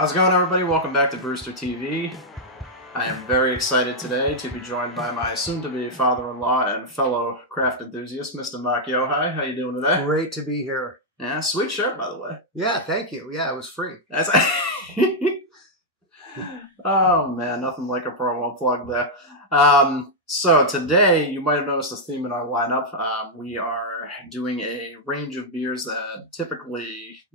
How's it going, everybody? Welcome back to Brewster TV. I am very excited today to be joined by my soon-to-be father-in-law and fellow craft enthusiast, Mr. Mark Yohai. How you doing today? Great to be here. Yeah, sweet shirt, by the way. Yeah, thank you. Yeah, it was free. That's oh, man, nothing like a promo plug there. So today, you might have noticed a theme in our lineup. We are doing a range of beers that typically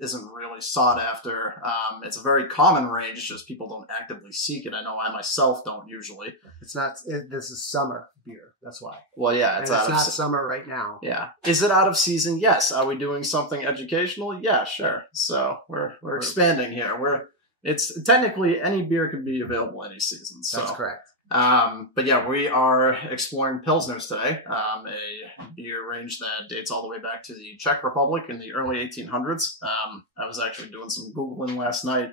isn't really sought after. It's a very common range, it's just people don't actively seek it. I know I myself don't usually. It's not, this is summer beer, that's why. Well, yeah, it's not summer right now. Yeah. Is it out of season? Yes. Are we doing something educational? Yeah, sure. So we're expanding here. It's technically any beer can be available any season. So. That's correct. But yeah, we are exploring Pilsners today, a beer range that dates all the way back to the Czech Republic in the early 1800s. I was actually doing some Googling last night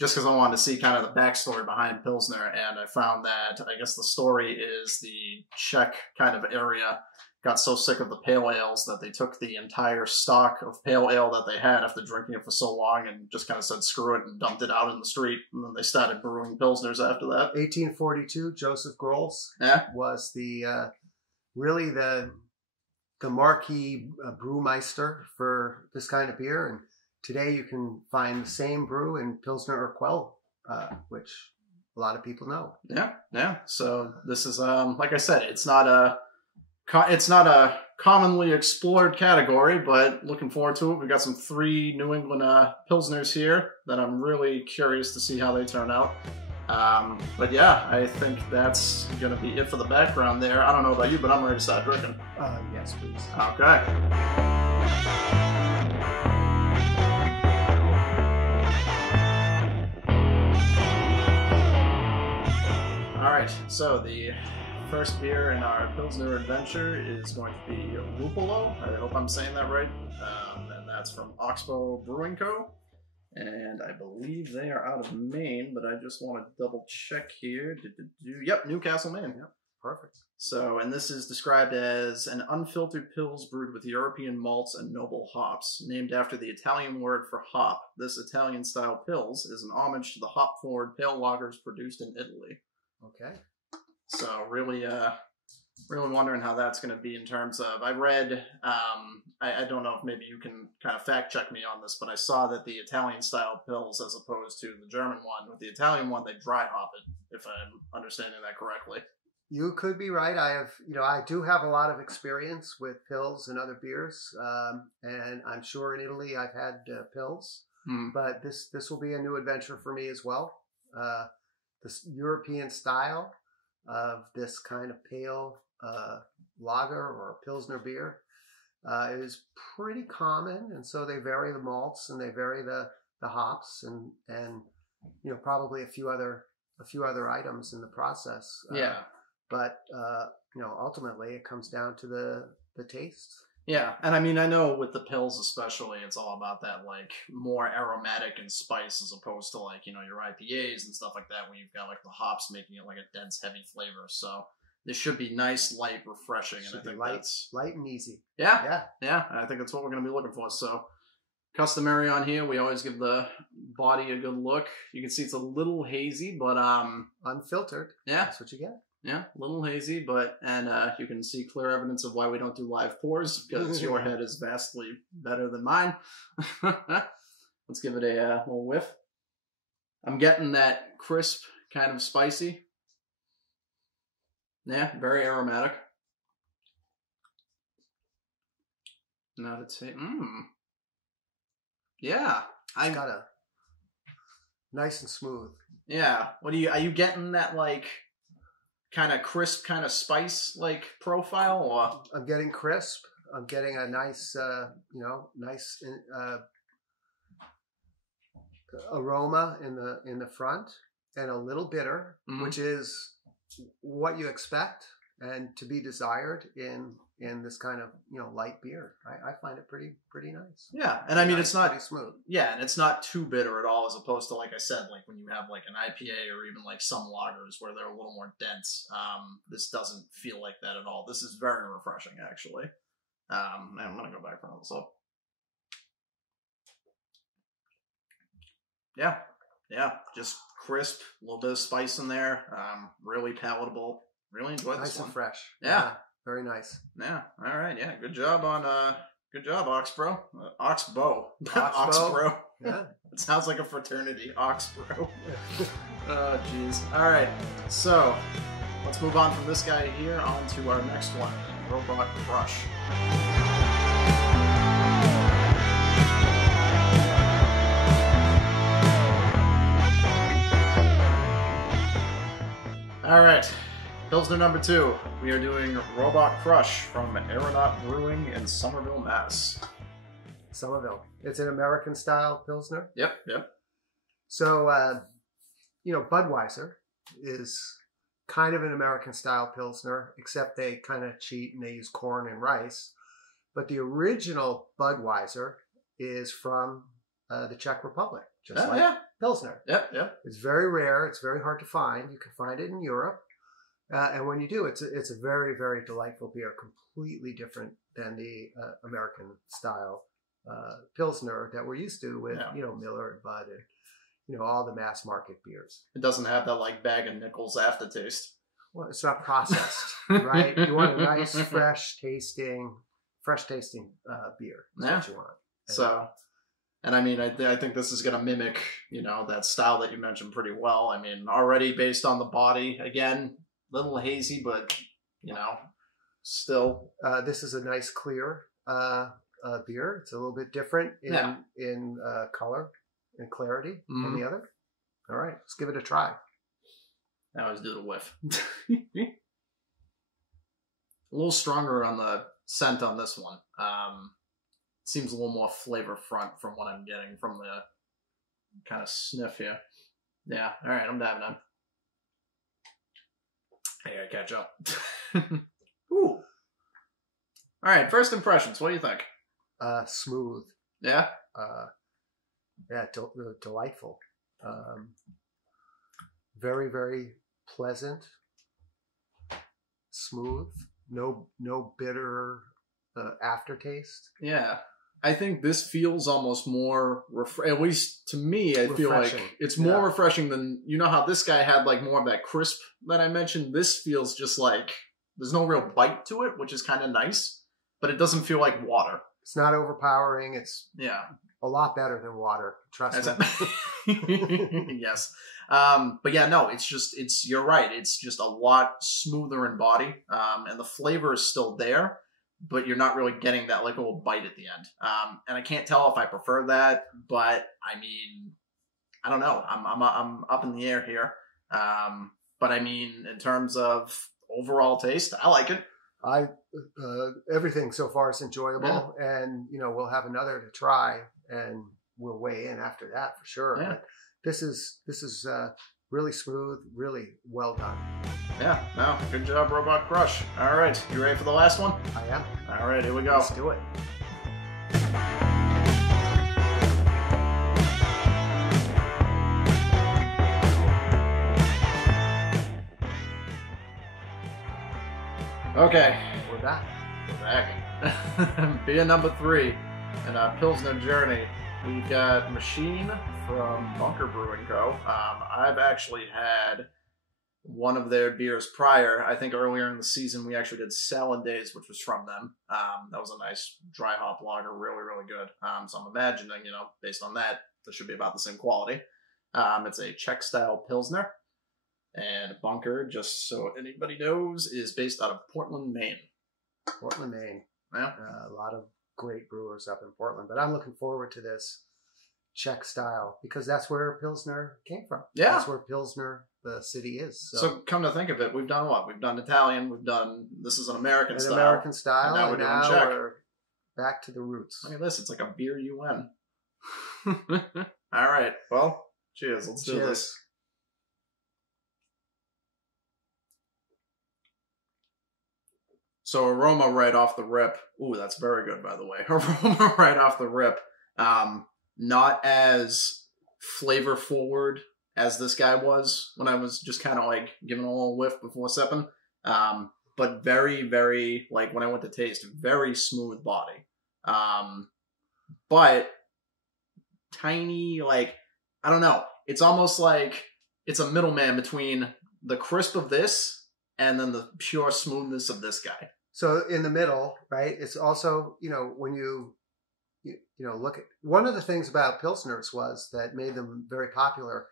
just because I wanted to see kind of the backstory behind Pilsner, and I found that I guess the story is the Czech kind of area got so sick of the pale ales that they took the entire stock of pale ale that they had after drinking it for so long and just kind of said screw it and dumped it out in the street, and then they started brewing Pilsners after that. 1842, Joseph Grols was the really the marquee brewmeister for this kind of beer, and today you can find the same brew in Pilsner or Quell, which a lot of people know. Yeah. So this is like I said, it's not a commonly explored category, but looking forward to it. We've got some 3 New England Pilsners here that I'm really curious to see how they turn out. But yeah, I think that's going to be it for the background there. I don't know about you, but I'm ready to start drinking. Yes, please. Okay. All right, so the first beer in our Pilsner adventure is going to be Lupolo. I hope I'm saying that right. And that's from Oxbow Brewing Co. And I believe they are out of Maine, but I just want to double check here. Yep, Newcastle, Maine. Yep, perfect. So, and this is described as an unfiltered pils brewed with European malts and noble hops. Named after the Italian word for hop, this Italian-style pils is an homage to the hop-forward pale lagers produced in Italy. Okay. So really wondering how that's going to be in terms of, I read, I don't know if maybe you can kind of fact check me on this, but I saw that the Italian style pills, as opposed to the German one, with the Italian one, they dry hop it, if I'm understanding that correctly. You could be right. I do have a lot of experience with pills and other beers, and I'm sure in Italy I've had pills, but this will be a new adventure for me as well. This European style of this kind of pale lager or Pilsner beer is pretty common, and so they vary the malts and they vary the hops and probably a few other items in the process. But ultimately it comes down to the taste. Yeah, and I mean, I know with the pills especially, it's all about that, like, more aromatic and spice as opposed to, like, your IPAs and stuff like that, where you've got, like, the hops making it, like, a dense, heavy flavor. So this should be nice, light, refreshing, and I think that's... light and easy. Yeah, I think that's what we're going to be looking for. So, customary on here, we always give the body a good look. You can see it's a little hazy, but... unfiltered. Yeah. That's what you get. Yeah, a little hazy, and you can see clear evidence of why we don't do live pours, because your head is vastly better than mine. Let's give it a little whiff. I'm getting that crisp, kind of spicy. Yeah, very aromatic. Now let's see. Yeah. I got a nice and smooth. Yeah. Are you getting that, like, kind of crisp, kind of spice like profile? Or I'm getting crisp. I'm getting a nice, nice aroma in the front, and a little bitter, which is what you expect and to be desired in this kind of light beer. I find it pretty nice. Yeah, and I mean, it's not pretty smooth. Yeah, and it's not too bitter at all, as opposed to, like I said, like when you have like an IPA or even like some lagers where they're a little more dense. This doesn't feel like that at all. This is very refreshing, actually. I'm gonna go back for another sip. Yeah, Yeah, just crisp, a little bit of spice in there. Really palatable. Really enjoyed this Nice one. and fresh. Yeah. Very nice. Yeah. All right. Yeah. Good job on. Good job, Oxbow. Oxbow. Oxbow. Oxbow. Yeah. It sounds like a fraternity. Oxbow. Oh, jeez. All right. So let's move on from this guy here on to our next one, Robot Crush. All right, Pilsner number 2. We are doing Robot Crush from Aeronaut Brewing in Somerville, Mass. Somerville. It's an American-style Pilsner. Yep, yep. So, you know, Budweiser is kind of an American-style Pilsner, except they kind of cheat and they use corn and rice. But the original Budweiser is from the Czech Republic, just like Pilsner. Yep, yep. It's very rare. It's very hard to find. You can find it in Europe. And when you do, it's a very, very delightful beer, completely different than the American-style Pilsner that we're used to with, you know, Miller and Bud and, you know, all the mass market beers. It doesn't have that, like, bag of nickels aftertaste. Well, it's not processed, right? You want a nice, fresh tasting beer. That's what you want. And I mean, I think this is going to mimic, you know, that style that you mentioned pretty well. I mean, already based on the body, again, little hazy, but, you know, still. This is a nice clear beer. It's a little bit different in color and clarity than the other. All right, let's give it a try. I always do the whiff. A little stronger on the scent on this one. Seems a little more flavor front from what I'm getting from the kind of sniff here. Yeah, all right, I'm diving in. I gotta catch up. Ooh. All right, first impressions. What do you think? Smooth. Yeah? Delightful. Very, very pleasant. Smooth. No bitter aftertaste. Yeah. I think this feels almost more, at least to me, I feel like it's more refreshing than, you know how this guy had like more of that crisp that I mentioned? This feels just like, there's no real bite to it, which is kind of nice, but it doesn't feel like water. It's not overpowering. It's a lot better than water. Trust me. Yes. But yeah, no, you're right. It's just a lot smoother in body. And the flavor is still there, but you're not really getting that like little bite at the end. And I can't tell if I prefer that, but I mean, I don't know. I'm up in the air here. But I mean, in terms of overall taste, I like it. Everything so far is enjoyable, and you know, we'll have another to try, and we'll weigh in after that for sure. Yeah. But this is really smooth, really well done. Yeah, no, good job, Robot Crush. All right, you ready for the last one? I am. All right, here we go. Let's do it. Okay. We're back. We're back. Beer number 3 in our Pilsner journey. We've got Machine from Bunker Brewing Co. I've actually had one of their beers prior. I think earlier in the season we actually did Salad Days, which was from them. That was a nice dry hop lager, really, really good. So I'm imagining, you know, based on that, this should be about the same quality. It's a Czech style Pilsner. And Bunker, just so anybody knows, is based out of Portland, Maine. Portland, Maine. Yeah. A lot of great brewers up in Portland. But I'm looking forward to this Czech style because that's where Pilsner came from. Yeah. That's where Pilsner, the city, is. So come to think of it, we've done what? We've done Italian. We've done, this is an American style. American style. And now we're doing Czech. We're back to the roots. Look at this. It's like a beer UN. All right. Well, cheers. Let's do this. So aroma right off the rip. Ooh, that's very good, by the way. Aroma right off the rip. Not as flavor forward as this guy was when I was just kind of like giving a little whiff before sipping. But very, very, like when I went to taste, very smooth body. But tiny, like, I don't know. it's almost like it's a middleman between the crisp of this and then the pure smoothness of this guy. So in the middle, right? It's also, when you look at, one of the things about Pilsners was that made them very popular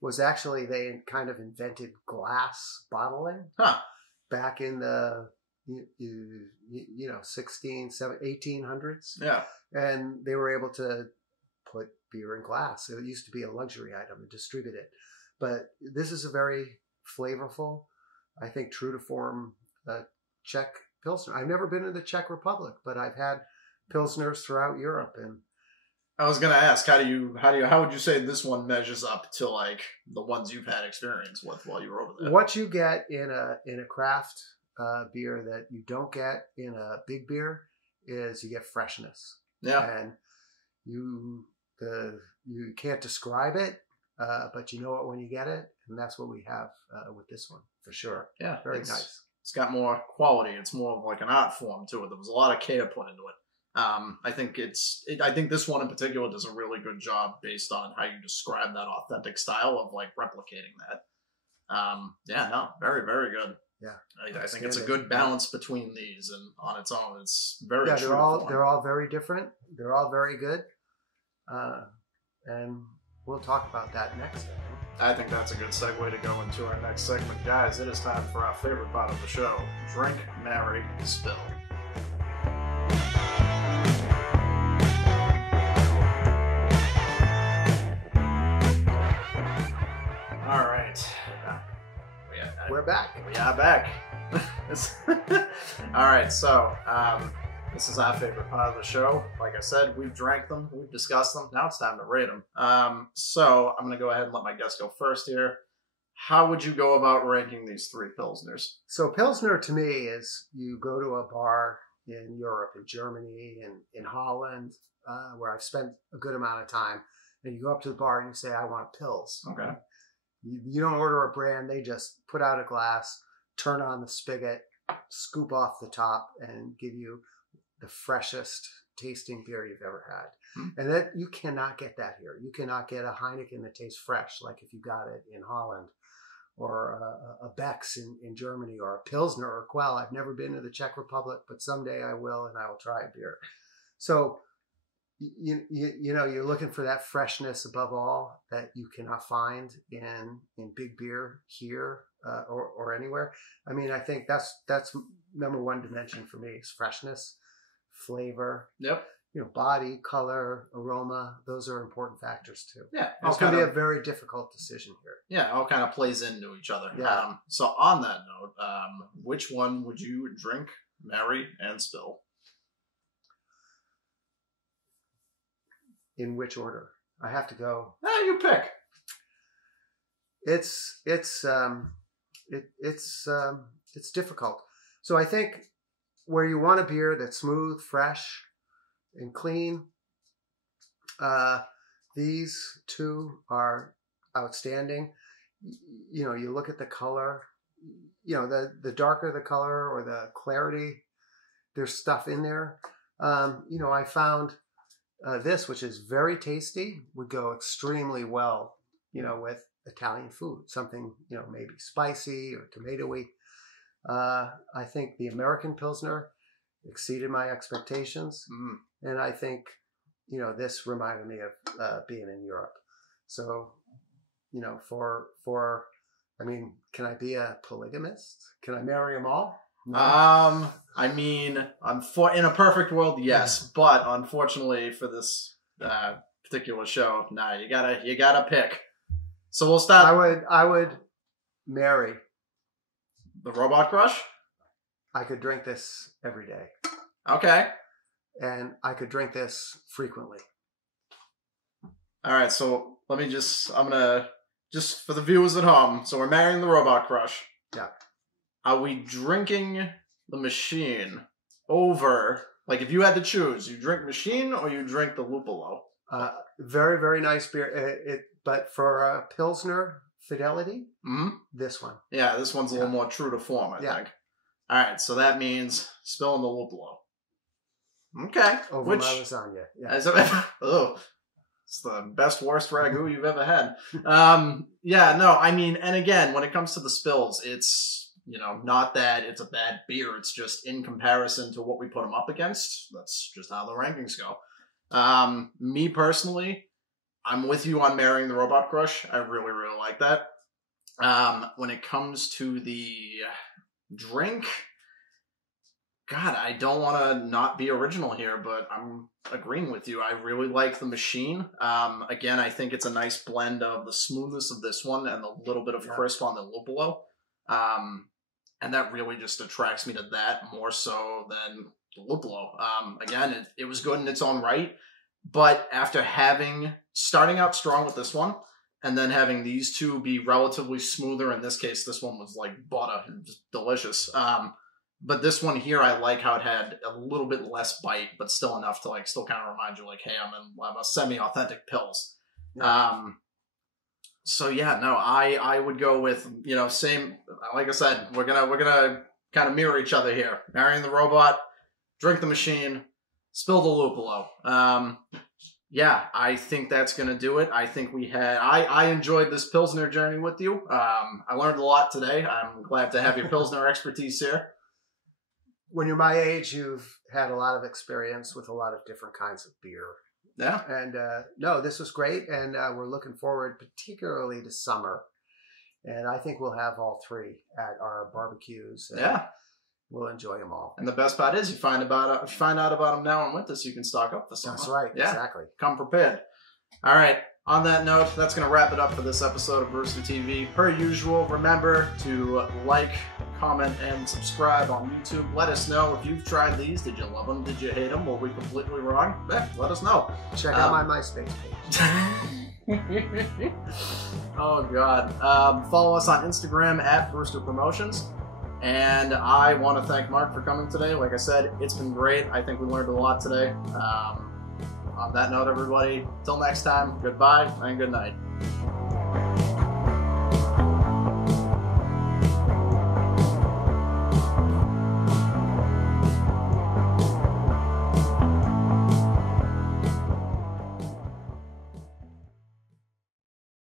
was actually they kind of invented glass bottling back in the 1800s. Yeah. And they were able to put beer in glass. It used to be a luxury item and distribute it. But this is a very flavorful, I think, true to form Czech Pilsner. I've never been to the Czech Republic, but I've had Pilsners throughout Europe. And I was going to ask, how would you say this one measures up to like the ones you've had experience with while you were over there? What you get in a craft beer that you don't get in a big beer is you get freshness. Yeah. And you can't describe it, but you know it when you get it, and that's what we have with this one for sure. Yeah, very nice. It's got more quality. It's more of like an art form to it. There was a lot of care put into it. I think I think this one in particular does a really good job based on how you describe that authentic style of like replicating that. Very, very good. Yeah, I think it's a good balance between these, and on its own, it's very true. They're all very different. They're all very good, and we'll talk about that next time. I think that's a good segue to go into our next segment, guys. It is time for our favorite part of the show: drink, marry, spill. All right. We're back. We are back. All right, so this is our favorite part of the show. Like I said, we've drank them, we've discussed them. Now it's time to rate them. So I'm going to go ahead and let my guest go first here. How would you go about ranking these three Pilsners? So Pilsner to me is you go to a bar in Europe, in Germany, and in Holland, where I've spent a good amount of time, and you go up to the bar and you say, I want Pils. Okay. You don't order a brand. They just put out a glass, turn on the spigot, scoop off the top, and give you the freshest tasting beer you've ever had. And that you cannot get that here. You cannot get a Heineken that tastes fresh, like if you got it in Holland, or a Beck's in Germany, or a Pilsner or Quell. I've never been to the Czech Republic, but someday I will, and I will try a beer. So you're looking for that freshness above all that you cannot find in big beer here or anywhere. I mean, I think that's number one dimension for me is freshness, flavor. Yep. Body, color, aroma. Those are important factors too. Yeah. It's going to be a very difficult decision here. Yeah, it all kind of plays into each other. Yeah. So on that note, which one would you drink, marry, and spill? In which order? I have to go. You pick. It's difficult. So I think where you want a beer that's smooth, fresh, and clean, these two are outstanding. You look at the color. The darker the color or the clarity, there's stuff in there. I found. This, which is very tasty, would go extremely well, with Italian food. Something, maybe spicy or tomatoey. I think the American Pilsner exceeded my expectations. And I think, this reminded me of being in Europe. So, can I be a polygamist? Can I marry them all? No. I mean, in a perfect world, yes, but unfortunately for this particular show, you gotta pick. So we'll start. I would marry the Robot Crush. I could drink this every day. Okay. And I could drink this frequently. All right, so I'm gonna just for the viewers at home. So we're marrying the Robot Crush. Yeah. Are we drinking the machine over, like if you had to choose, you drink machine or you drink the Lupolo? Very, very nice beer. But for Pilsner fidelity, this one. Yeah, this one's a little more true to form, I think. All right, so that means spilling the Lupolo. Okay. Over my lasagna. Yeah. It's the best, worst ragu you've ever had. Yeah, no, I mean, and again, when it comes to the spills, it's, you know, not that it's a bad beer. It's just in comparison to what we put them up against. That's just how the rankings go. Me personally, I'm with you on marrying the Robot Crush. I really, really like that. When it comes to the drink, God, I don't want to not be original here, but I'm agreeing with you. I really like the machine. Again, I think it's a nice blend of the smoothness of this one and the little bit of crisp on the Lupolo. And that really just attracts me to that more so than the Lupolo. Again, it was good in its own right, but after starting out strong with this one, and then having these two be relatively smoother, in this case, this one was like butter, and just delicious. But this one here, I like how it had a little bit less bite, but still enough to like still kind of remind you like, hey, I'm a semi-authentic Pils. Yeah. So yeah, no, I would go with, you know, same, like I said, we're gonna kind of mirror each other here. Marrying the Robot, drink the machine, spill the Lupolo. Yeah, I think that's going to do it. I think I enjoyed this Pilsner journey with you. I learned a lot today. I'm glad to have your Pilsner expertise here. When you're my age, you've had a lot of experience with a lot of different kinds of beer. Yeah. And no, this was great. And we're looking forward particularly to summer. And I think we'll have all three at our barbecues. Yeah. We'll enjoy them all. And the best part is you find out about them now in winter so you can stock up for summer. That's right. Yeah. Exactly. Come prepared. All right. On that note, that's going to wrap it up for this episode of Brewster TV. Per usual, remember to like, comment, and subscribe on YouTube. Let us know if you've tried these. Did you love them? Did you hate them? Were we completely wrong? Let us know. Check out my MySpace page. Oh, God. Follow us on Instagram at Brewster Promotions. And I want to thank Mark for coming today. Like I said, it's been great. I think we learned a lot today. On that note, everybody, till next time, goodbye and good night.